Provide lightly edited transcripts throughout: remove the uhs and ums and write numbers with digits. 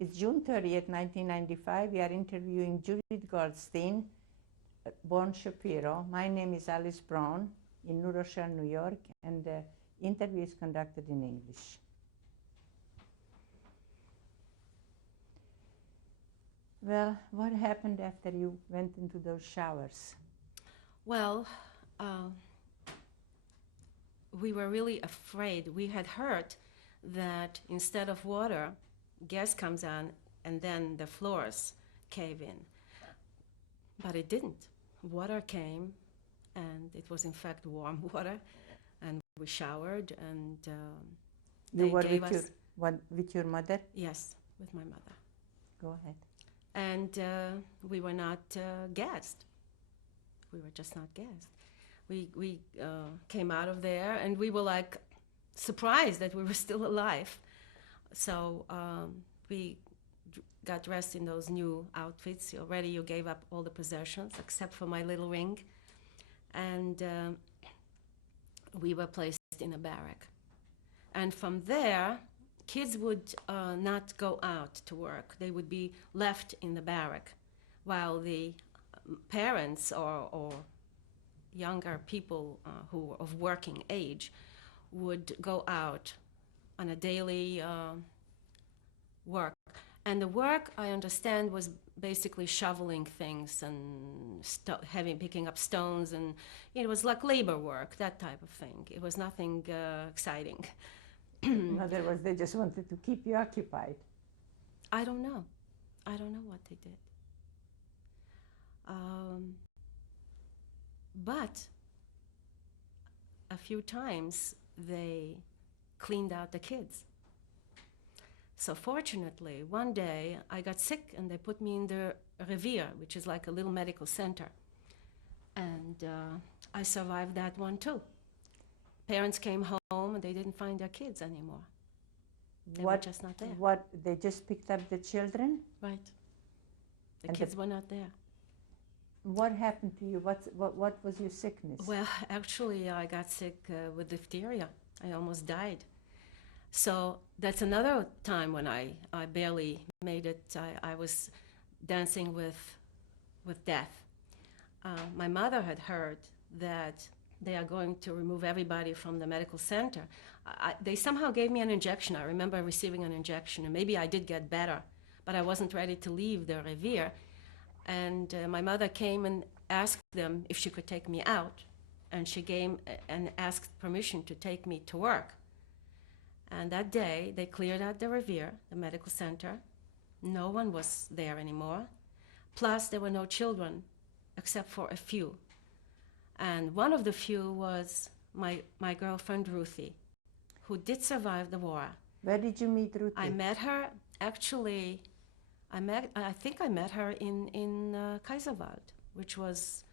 It's June 30th, 1995. We are interviewing Judith Goldstein, born Shapiro. My name is Alice Brown in New Rochelle, New York, and the interview is conducted in English. Well, what happened after you went into those showers? Well, we were really afraid. We had heard that instead of water, gas comes on and then the floors cave in. But it didn't. Water came, and it was in fact warm water, and we showered, and you were with your mother? Yes, with my mother. Go ahead. And we were not gassed. We were just not gassed. We came out of there, and we were like surprised that we were still alive. So we got dressed in those new outfits. Already you gave up all the possessions except for my little ring. And we were placed in a barrack. And from there, kids would not go out to work. They would be left in the barrack while the parents or younger people who were of working age would go out on a daily work. And the work, I understand, was basically shoveling things and picking up stones, and it was like labor work, that type of thing. It was nothing exciting. In other words, they just wanted to keep you occupied. I don't know. I don't know what they did. But a few times they cleaned out the kids. So fortunately, one day I got sick and they put me in the Revier, which is like a little medical center. And I survived that one too. Parents came home and they didn't find their kids anymore. They were just not there. What, they just picked up the children? Right. The kids were not there. What happened to you? What was your sickness? Well, actually, I got sick with diphtheria. I almost died. So that's another time when I barely made it. I was dancing with death. My mother had heard that they are going to remove everybody from the medical center. They somehow gave me an injection. I remember receiving an injection, and maybe I did get better, but I wasn't ready to leave the Revier. And my mother came and asked them if she could take me out, and she came and asked permission to take me to work. And that day, they cleared out the Revier, the medical center. No one was there anymore. Plus, there were no children, except for a few. And one of the few was my girlfriend, Ruthie, who did survive the war. Where did you meet Ruthie? I met her, actually, I think I met her in Kaiserwald, which was,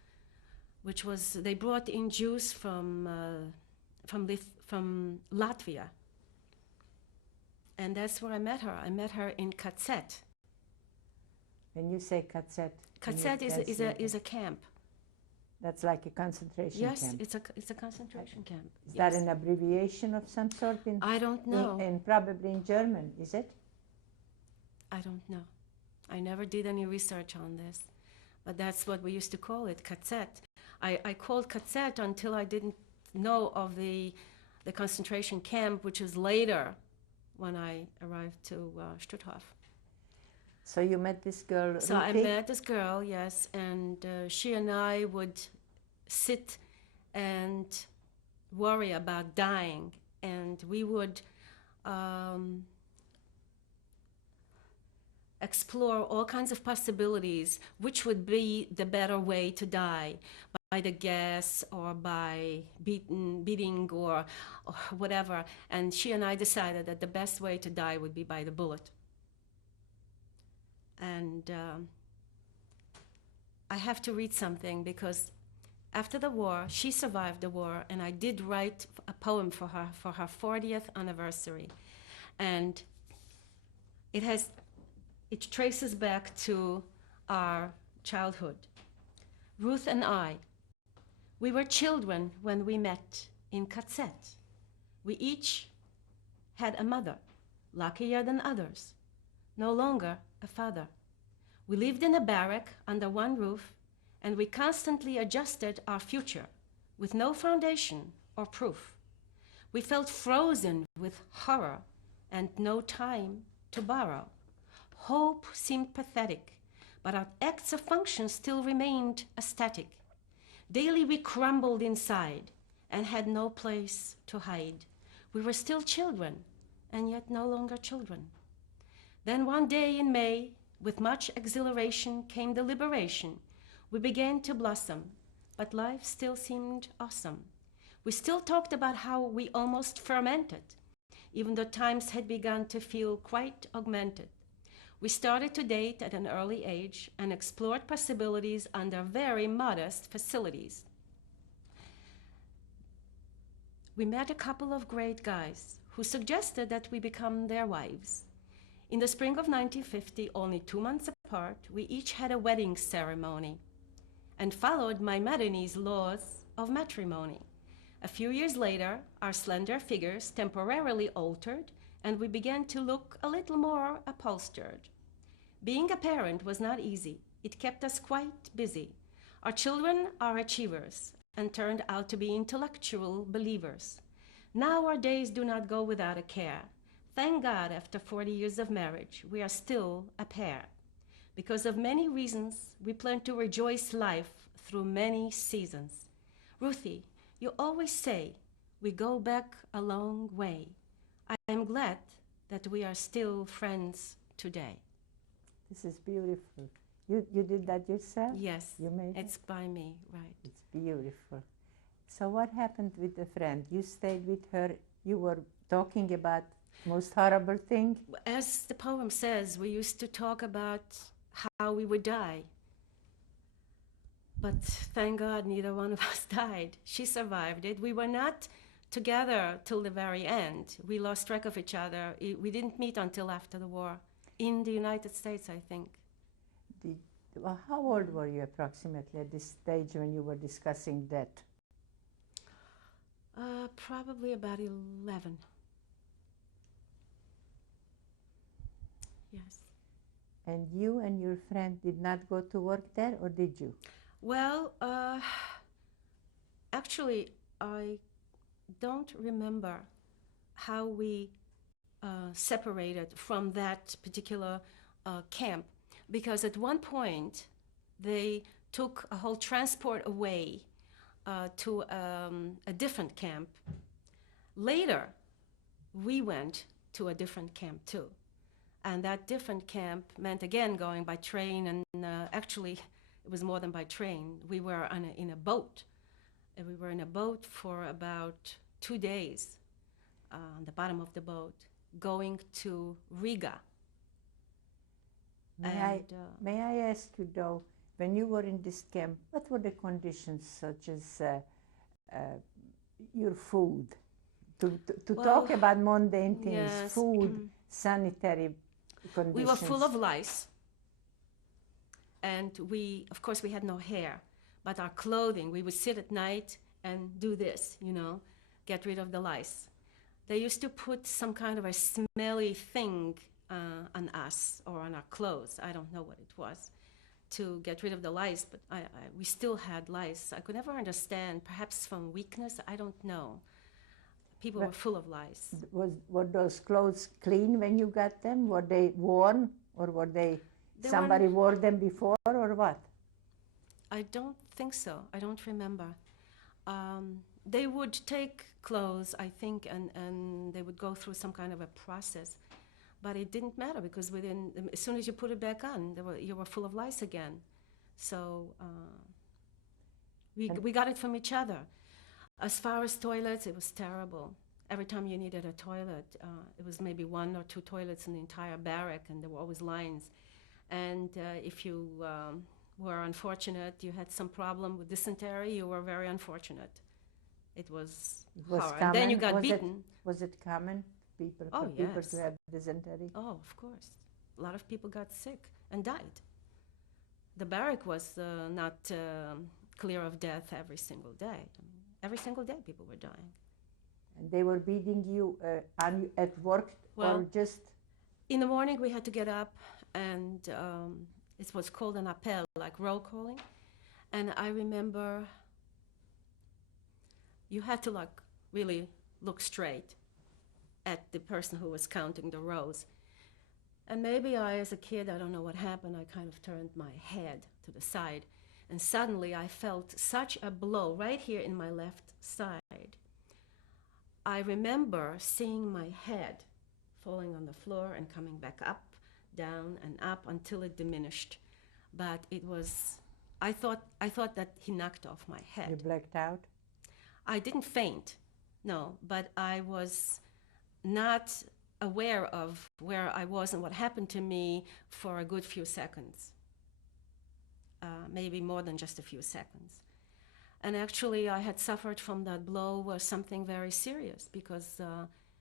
they brought in Jews from Latvia. And that's where I met her. I met her in Katzet. When you say Katzet? Katzet is a camp. That's like a concentration camp? Yes, it's a concentration camp. Is that an abbreviation of some sort? I don't know. And probably in German, is it? I don't know. I never did any research on this. But that's what we used to call it, Katzet. I called Katzet until I didn't know of the concentration camp, which is later when I arrived to Stutthof. So you met this girl, Ruthie? So I met this girl, yes, and she and I would sit and worry about dying, and we would explore all kinds of possibilities, which would be the better way to die, by the gas or by beating or whatever. And she and I decided that the best way to die would be by the bullet. And I have to read something, because after the war, she survived the war, and I did write a poem for her 40th anniversary. And it traces back to our childhood. Ruth and I, we were children when we met in Katzet. We each had a mother, luckier than others. no longer a father. We lived in a barrack under one roof, and we constantly adjusted our future with no foundation or proof. We felt frozen with horror and no time to borrow. Hope seemed pathetic, but our acts of function still remained aesthetic. Daily we crumbled inside and had no place to hide. We were still children, and yet no longer children. Then one day in May, with much exhilaration came the liberation. We began to blossom, but life still seemed awesome. We still talked about how we almost fermented, even though times had begun to feel quite augmented. We started to date at an early age and explored possibilities under very modest facilities. We met a couple of great guys who suggested that we become their wives. In the spring of 1950, only 2 months apart, we each had a wedding ceremony and followed Maimonides' laws of matrimony. A few years later, our slender figures temporarily altered, and we began to look a little more upholstered. Being a parent was not easy. It kept us quite busy. Our children are achievers and turned out to be intellectual believers. Now our days do not go without a care. Thank God, after 40 years of marriage, we are still a pair. Because of many reasons, we plan to rejoice life through many seasons. Ruthie, you always say we go back a long way. I am glad that we are still friends today. This is beautiful. You did that yourself? Yes, You made it? it's by me, right. It's beautiful. So what happened with the friend? You stayed with her. You were talking about most horrible thing. As the poem says, we used to talk about how we would die. But thank God neither one of us died. She survived it. We were not together till the very end. We lost track of each other. We didn't meet until after the war. In the United States, I think. Well, how old were you approximately at this stage when you were discussing that? Probably about 11. Yes. And you and your friend did not go to work there, or did you? Well, actually, I don't remember how we separated from that particular camp, because at one point they took a whole transport away to a different camp. Later, we went to a different camp too. And that different camp meant, again, going by train, and actually it was more than by train. We were in a boat. And we were in a boat for about 2 days on the bottom of the boat, going to Riga. May I ask you, though, when you were in this camp, what were the conditions, such as your food? To Well, talk about mundane things, yes. food, sanitary conditions. We were full of lice. And of course, we had no hair. But our clothing, we would sit at night and do this, get rid of the lice. They used to put some kind of a smelly thing on us or on our clothes. I don't know what it was, to get rid of the lice, but we still had lice. I could never understand, perhaps from weakness, I don't know. People were full of lice. Were those clothes clean when you got them? Were they worn, or were somebody wore them before, or what? I don't think so. I don't remember. They would take clothes, I think, and they would go through some kind of a process. But it didn't matter, because as soon as you put it back on, you were full of lice again. So we got it from each other. As far as toilets, it was terrible. Every time you needed a toilet, it was maybe 1 or 2 toilets in the entire barrack, and there were always lines. And if you were unfortunate, you had some problem with dysentery, you were very unfortunate. It was horror. Common? And then you got beaten. Was it common? People Yes. to have dysentery? Oh, of course. A lot of people got sick and died. The barrack was not clear of death every single day. Every single day people were dying. And they were beating you at work, Well, or just in the morning we had to get up, and it was called an appel, like roll calling. And I remember you had to like really look straight at the person who was counting the rows. And maybe I, as a kid, I don't know what happened, I kind of turned my head to the side, and suddenly I felt such a blow right here in my left side. I remember seeing my head falling on the floor and coming back up, down and up until it diminished. But it was, I thought that he knocked off my head. You blacked out? I didn't faint, no, but I was not aware of where I was and what happened to me for a good few seconds, maybe more than just a few seconds. And actually, I had suffered from that blow was something very serious, because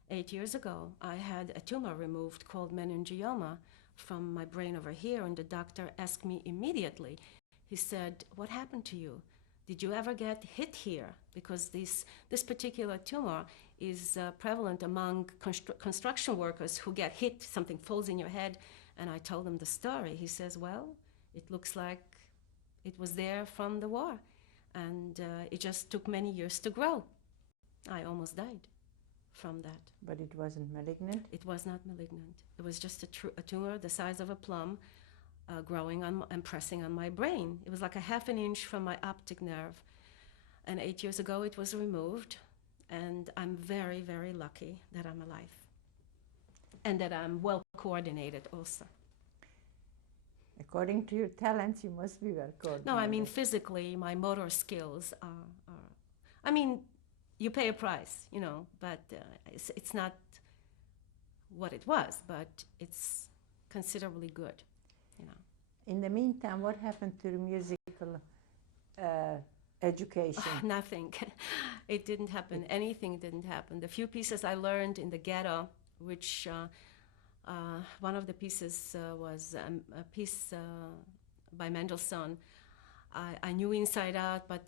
8 years ago, I had a tumor removed called meningioma from my brain over here, and the doctor asked me immediately. He said, "What happened to you? Did you ever get hit here?" Because this particular tumor is prevalent among construction workers who get hit, something falls in your head. And I told him the story. He says, "Well, it looks like it was there from the war. And it just took many years to grow." I almost died from that. But it wasn't malignant? It was not malignant. It was just a tumor the size of a plum, growing on and pressing on my brain. It was like a half an inch from my optic nerve. And 8 years ago, it was removed. And I'm very, very lucky that I'm alive. And that I'm well coordinated also. According to your talents, you must be well coordinated. No, I mean, physically, my motor skills are I mean, you pay a price, you know, but it's not what it was, but it's considerably good, you know. In the meantime, what happened to the musical education? Nothing. It didn't happen. Anything didn't happen. The few pieces I learned in the ghetto, which one of the pieces was a piece by Mendelssohn. I knew inside out, but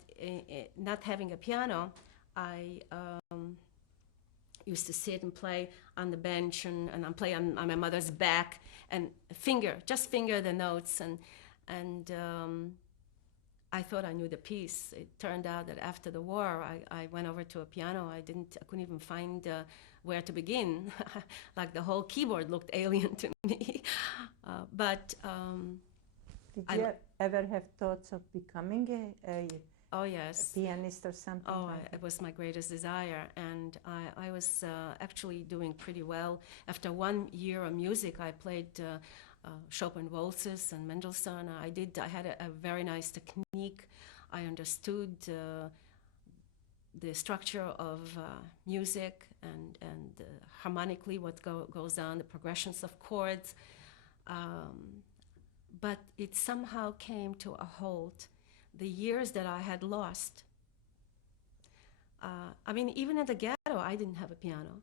not having a piano, I used to sit and play on the bench, and I'm playing on my mother's back, and just finger the notes, and I thought I knew the piece. It turned out that after the war, I went over to a piano. I couldn't even find where to begin. Like the whole keyboard looked alien to me. Did you ever have thoughts of becoming oh yes, a pianist or something? Oh, it was my greatest desire, and I was actually doing pretty well. After 1 year of music, I played Chopin waltzes and Mendelssohn. I had a very nice technique. I understood the structure of music and harmonically what goes on, the progressions of chords. But it somehow came to a halt. The years that I had lost. I mean, even at the ghetto, I didn't have a piano.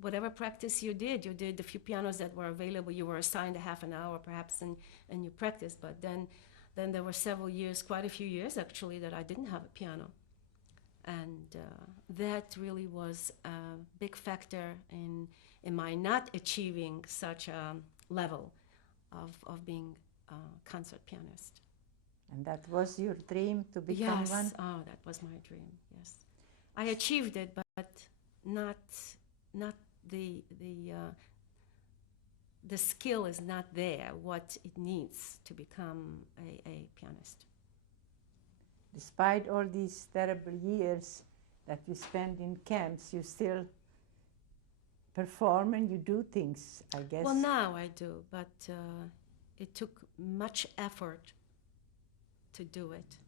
Whatever practice you did the few pianos that were available. You were assigned a half an hour perhaps, and you practiced. But then there were several years, quite a few years actually, that I didn't have a piano. And that really was a big factor in my not achieving such a level of being a concert pianist. And that was your dream, to become one? Yes, oh, that was my dream, yes. I achieved it, but not the skill is not there, what it needs to become a pianist. Despite all these terrible years that you spend in camps, you still perform and you do things, I guess. Well, now I do, but it took much effort to do it.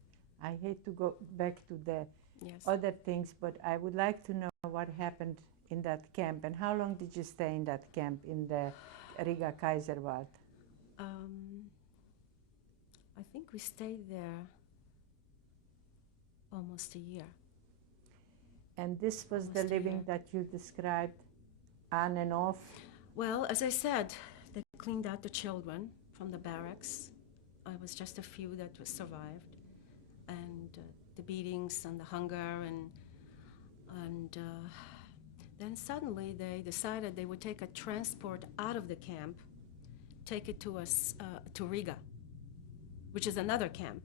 I hate to go back to the Yes. other things, but I would like to know what happened in that camp, and how long did you stay in that camp in the Riga Kaiserwald? I think we stayed there almost a year. And this was Almost the a living year. that you described on and off? Well, as I said, they cleaned out the children from the barracks. I was just a few that survived, and the beatings and the hunger and then suddenly they decided they would take a transport out of the camp, take it to Riga, which is another camp.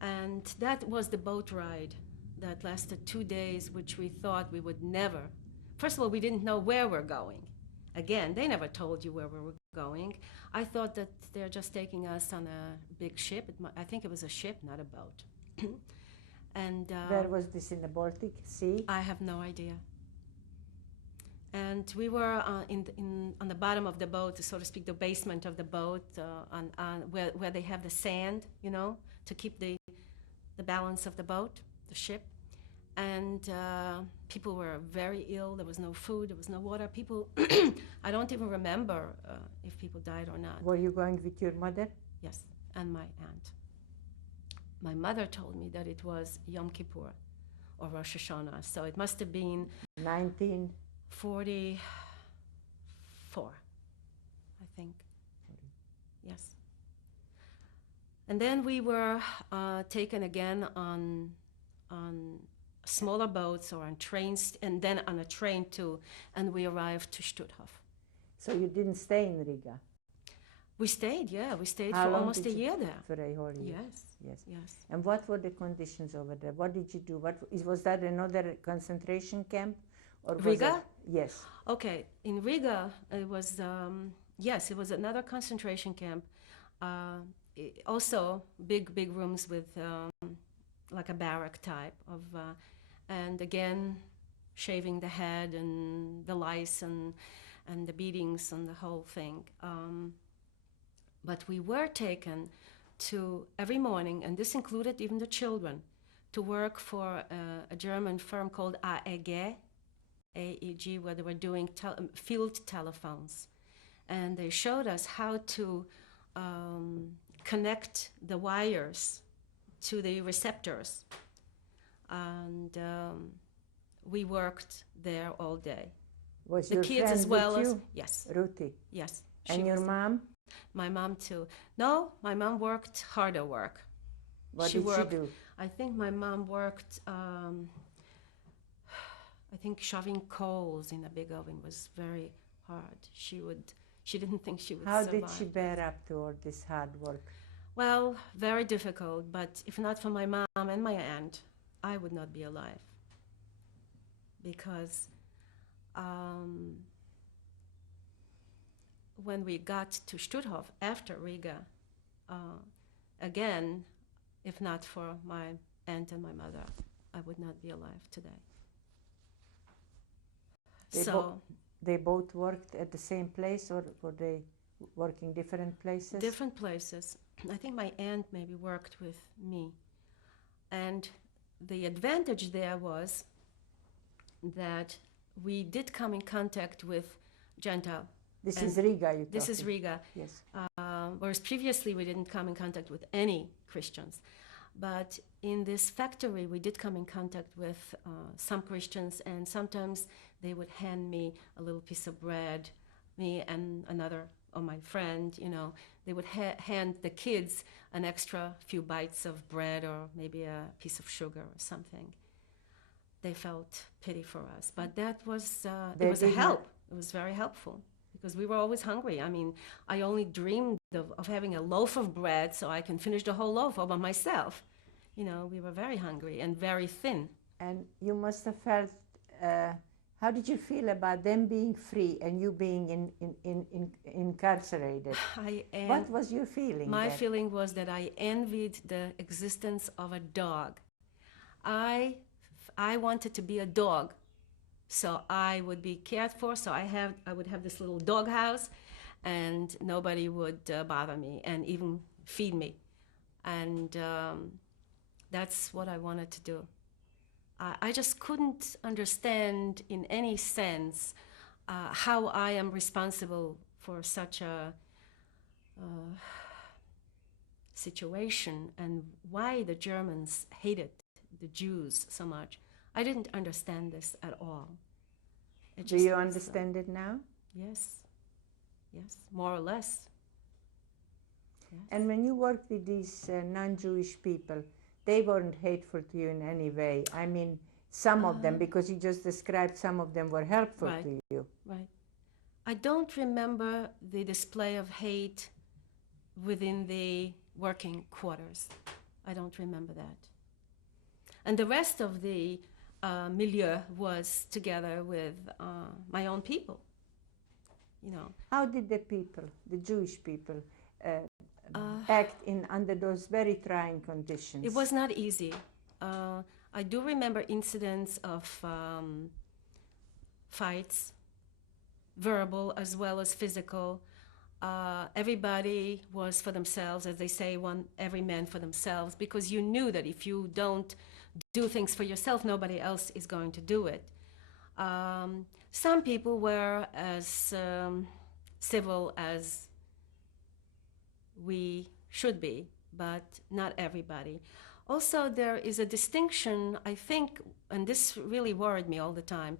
And that was the boat ride that lasted 2 days, which we thought we would never. First of all, we didn't know where we're going. Again, they never told you where we were going. I thought that they're just taking us on a big ship. I think it was a ship, not a boat. And where was this, in the Baltic Sea? I have no idea. And we were on the bottom of the boat, so to speak, the basement of the boat, where they have the sand, you know, to keep the balance of the boat, the ship. And people were very ill. There was no food. There was no water. People, I don't even remember if people died or not. Were you going with your mother? Yes, and my aunt. My mother told me that it was Yom Kippur or Rosh Hashanah, so it must have been 1944, I think. Yes. And then we were taken again on smaller boats or on trains, and then on a train too, and we arrived to Stutthof. So you didn't stay in Riga? We stayed, yeah. We stayed How for long almost did a year there. For a whole year? Yes. Yes. Yes. And what were the conditions over there? What did you do? Was that another concentration camp? Or was Riga? Yes. Okay. In Riga, it was, yes, it was another concentration camp. Also, big rooms with like a barrack type of, and again, shaving the head and the lice and the beatings and the whole thing. But we were taken to every morning, and this included even the children, to work for a German firm called AEG, AEG, where they were doing field telephones. And they showed us how to connect the wires to the receptors. And we worked there all day. Was the your kids friend as well with as you? Yes. Ruthie. Yes. And your mom? My mom too. No, my mom worked harder work. What did she do? I think my mom worked, I think shoving coals in a big oven was very hard. She didn't think she would survive. How did she bear up to all this hard work? Well, very difficult, but if not for my mom and my aunt, I would not be alive. Because when we got to Stutthof after Riga, again, if not for my aunt and my mother, I would not be alive today. They both worked at the same place, or were they working different places? Different places. I think my aunt maybe worked with me. And the advantage there was that we did come in contact with Gentile. This is Riga, This is Riga. Yes. Whereas previously we didn't come in contact with any Christians. But in this factory, we did come in contact with some Christians, and sometimes they would hand me a little piece of bread, me and another, or my friend, you know, they would hand the kids an extra few bites of bread or maybe a piece of sugar or something. They felt pity for us, but that was, it was a help. It was very helpful because we were always hungry. I mean, I only dreamed of having a loaf of bread so I can finish the whole loaf all by myself. You know, we were very hungry and very thin. And you must have felt, how did you feel about them being free and you being incarcerated? What was your feeling? My feeling was that I envied the existence of a dog. I wanted to be a dog, so I would be cared for. So I would have this little dog house, and nobody would bother me and even feed me. And that's what I wanted to do. I just couldn't understand in any sense how I am responsible for such a situation and why the Germans hated the Jews so much. I didn't understand this at all. Do you understand it now? Yes. Yes, more or less. Yes. And when you worked with these non-Jewish people, they weren't hateful to you in any way. I mean, Some of them, because you just described some of them were helpful Right. to you. Right. I don't remember the display of hate within the working quarters. I don't remember that. And the rest of the milieu was together with my own people, you know. How did the people, the Jewish people, act under those very trying conditions? It was not easy. I do remember incidents of fights, verbal as well as physical. Everybody was for themselves, as they say, every man for themselves, because you knew that if you don't do things for yourself, nobody else is going to do it. Some people were as civil as we should be, but not everybody. Also, there is a distinction, I think, and this really worried me all the time,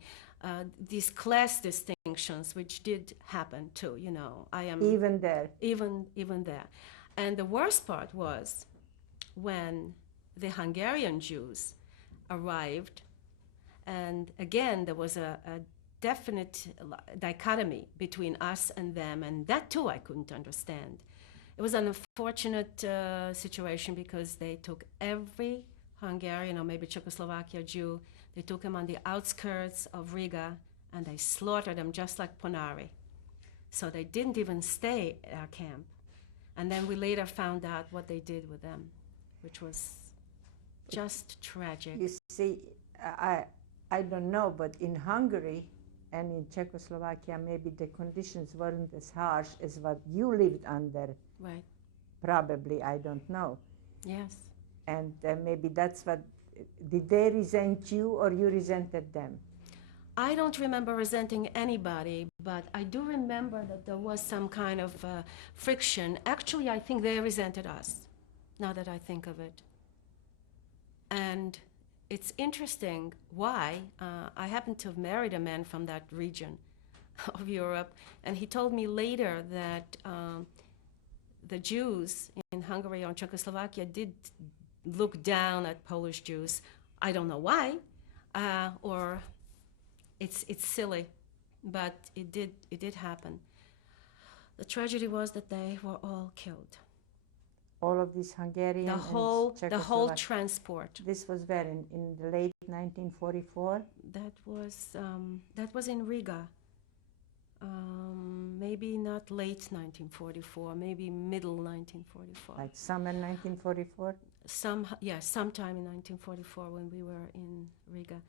these class distinctions, which did happen too, you know. I am even there. Even there. And the worst part was when the Hungarian Jews arrived, and again, there was a definite dichotomy between us and them, and that too I couldn't understand. It was an unfortunate situation because they took every Hungarian or maybe Czechoslovakia Jew, they took him on the outskirts of Riga and they slaughtered them just like Ponari. So they didn't even stay at our camp. And then we later found out what they did with them, which was just tragic. You see, I don't know, but in Hungary and in Czechoslovakia, maybe the conditions weren't as harsh as what you lived under. Right. Probably, I don't know. Yes. And maybe that's what, did they resent you or you resented them? I don't remember resenting anybody, but I do remember that there was some kind of friction. Actually, I think they resented us, now that I think of it. And it's interesting why. I happened to have married a man from that region of Europe, and he told me later that the Jews in Hungary or Czechoslovakia did look down at Polish Jews. I don't know why, or it's silly, but it did happen. The tragedy was that they were all killed. All of these Hungarian the whole transport. This was where in the late 1944. That was in Riga. Maybe not late 1944, maybe middle 1944. Like summer 1944? Sometime in 1944 when we were in Riga.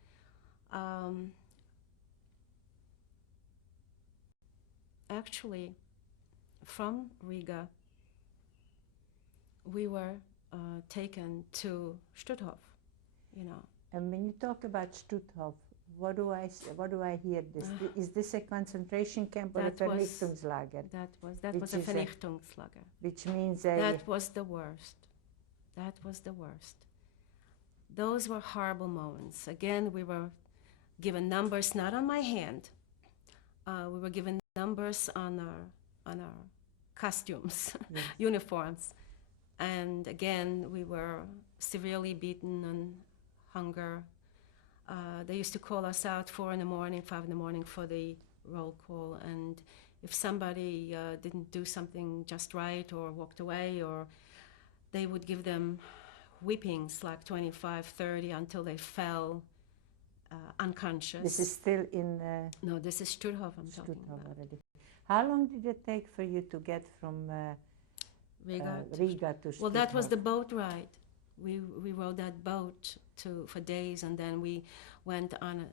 Actually, from Riga, we were taken to Stutthof, you know. And when you talk about Stutthof, what do I hear this? Is this a concentration camp or a Vernichtungslager? That was a Vernichtungslager. Which means that was the worst. That was the worst. Those were horrible moments. Again, we were given numbers, not on my hand. We were given numbers on our costumes, yes. Uniforms. And again, we were severely beaten and hunger. They used to call us out 4 in the morning, 5 in the morning for the roll call. And if somebody didn't do something just right or walked away, or they would give them whippings like 25, 30 until they fell unconscious. This is still in... No, this is Stutthof I'm talking about. Already. How long did it take for you to get from Riga to Stutthof? Well, that was the boat ride. We rode that boat for days, and then we went on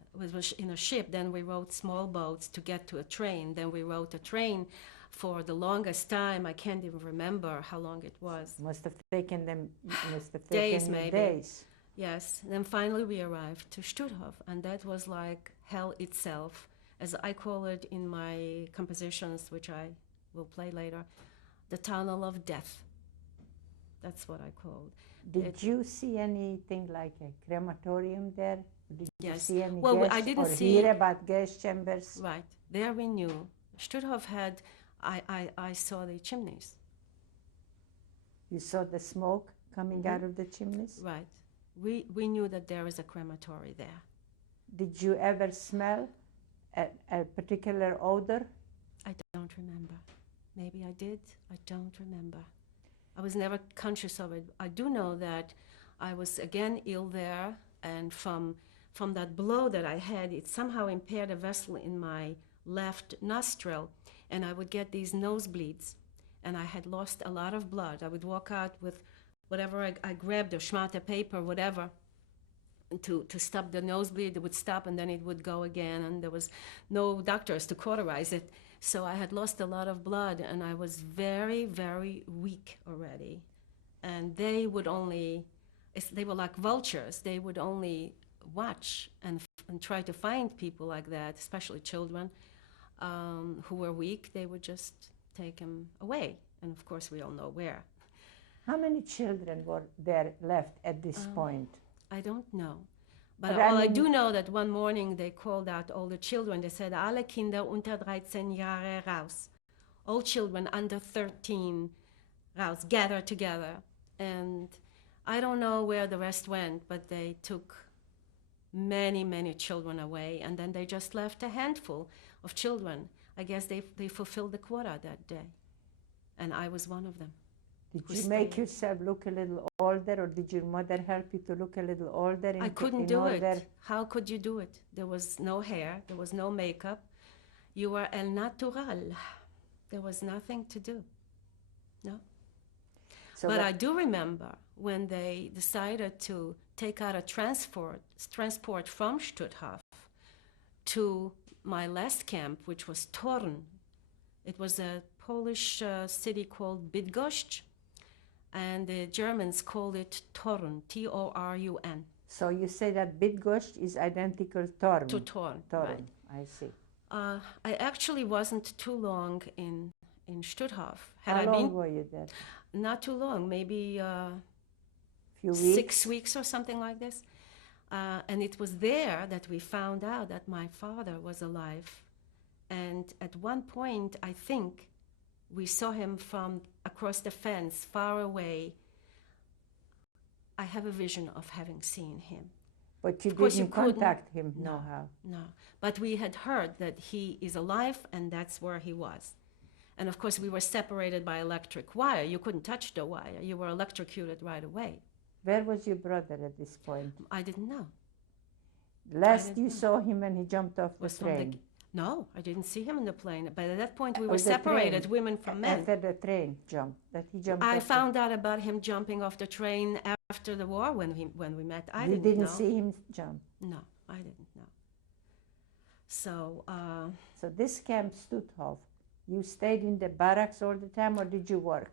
in a ship. Then we rode small boats to get to a train. Then we rode a train for the longest time. I can't even remember how long it was. Must have taken days, maybe. Days. Yes. And then finally we arrived to Stutthof, and that was like hell itself, as I call it in my compositions, which I will play later, the tunnel of death. That's what I called. Did you see anything like a crematorium there? Did yes. you see any well, gas I didn't or see hear about gas chambers? Right. There we knew. Stutthof had, I saw the chimneys. You saw the smoke coming out of the chimneys? Right. We knew that there is a crematory there. Did you ever smell a particular odor? I don't remember. Maybe I did. I don't remember. I was never conscious of it. I do know that I was again ill there, and from that blow that I had, it somehow impaired a vessel in my left nostril, and I would get these nosebleeds, and I had lost a lot of blood. I would walk out with whatever I grabbed, or schmata paper, whatever, to stop the nosebleed. It would stop, and then it would go again, and there was no doctors to cauterize it. So I had lost a lot of blood, and I was very, very weak already. And they would only, they were like vultures. They would only watch and try to find people like that, especially children who were weak. They would just take them away. And of course, we all know where. How many children were there left at this point? I don't know. But But all I I mean- do know that one morning they called out all the children. They said, alle Kinder unter 13 Jahre raus. All children under 13 raus, gather together. And I don't know where the rest went, but they took many, many children away. And then they just left a handful of children. I guess they fulfilled the quota that day. And I was one of them. Did who you make stayed. yourself look a little older, or did your mother help you to look a little older? I couldn't do it. How could you do it? There was no hair, there was no makeup. You were el natural. There was nothing to do. No. So But what- I do remember when they decided to take out a transport from Stutthof to my last camp, which was Torun. It was a Polish city called Bydgoszcz, and the Germans called it Torun, T-O-R-U-N. So you say that Bydgoszcz is identical Torun. To Torun, Torun, right. I see. I actually wasn't too long in Stutthof. Had How I long been? were you there? Not too long, maybe Few weeks? 6 weeks or something like this. And it was there that we found out that my father was alive. And at one point, I think, we saw him from across the fence, far away. I have a vision of having seen him. But you Of course you didn't couldn't. contact him, No. no how? No, but we had heard that he is alive, and that's where he was. And of course, we were separated by electric wire. You couldn't touch the wire. You were electrocuted right away. Where was your brother at this point? I didn't know. Last didn't you know. saw him when he jumped off the Was from the train. No, I didn't see him in the plane. But at that point, we were Was the separated, train women from men. After the train jumped, that he jumped I off the- found out about him jumping off the train after the war when we met. I You didn't didn't know. see him jump. No, I didn't know. So So this camp Stutthof, you stayed in the barracks all the time, or did you work?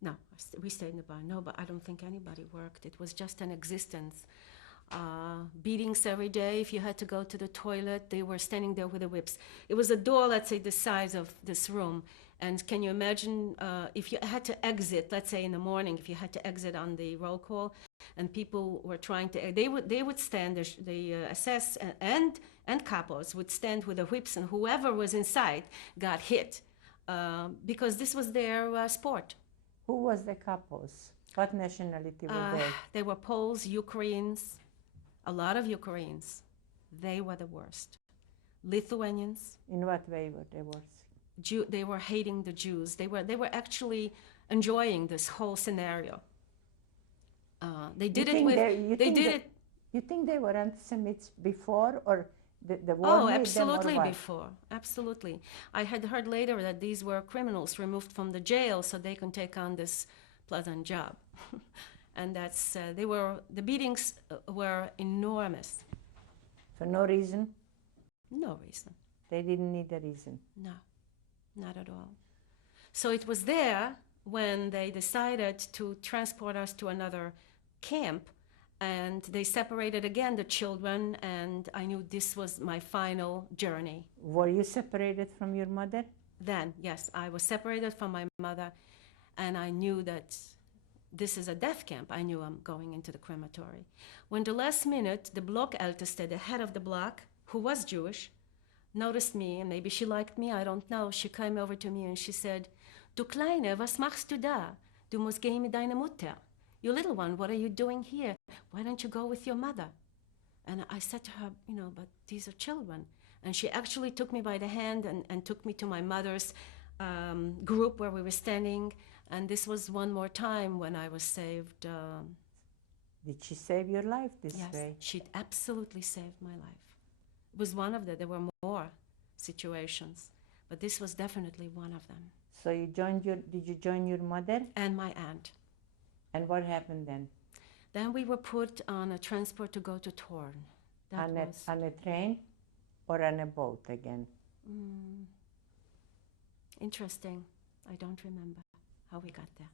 no, we stayed in the bar. No, but I don't think anybody worked. It was just an existence. Beatings every day. If you had to go to the toilet, they were standing there with the whips. It was a door, let's say, the size of this room. And can you imagine if you had to exit, let's say in the morning, if you had to exit on the roll call, and people were trying to, they would stand, the SS and capos would stand with the whips, and whoever was inside got hit because this was their sport. Who was the couples? What nationality were they? They were Poles, Ukrainians, a lot of Ukrainians. They were the worst. Lithuanians. In what way were they worse? They were hating the Jews. They were actually enjoying this whole scenario. They did it with. They did it. You think they were anti-Semites before, or the war Oh, made absolutely them, or what? before. Absolutely. I had heard later that these were criminals removed from the jail so they can take on this pleasant job. And that's the beatings were enormous. For no reason? No reason. They didn't need a reason. No, not at all. So it was there when they decided to transport us to another camp, and they separated again the children, and I knew this was my final journey. Were you separated from your mother? Then, yes, I was separated from my mother, and I knew that this is a death camp. I knew I'm going into the crematory. When the last minute, the Blockälteste, the head of the block, who was Jewish, noticed me, and maybe she liked me, I don't know. She came over to me and she said, "Du Kleine, was machst du da? Du musst gehen mit deiner Mutter. You little one, what are you doing here? Why don't you go with your mother?" And I said to her, you know, but these are children. And she actually took me by the hand and took me to my mother's group where we were standing. And this was one more time when I was saved. Did she save your life this Yes, way? she absolutely saved my life. It was one of them. There were more situations, but this was definitely one of them. So did you join your mother? And my aunt. And what happened then? Then we were put on a transport to go to Torn. On a train or on a boat again? Interesting. I don't remember how we got there.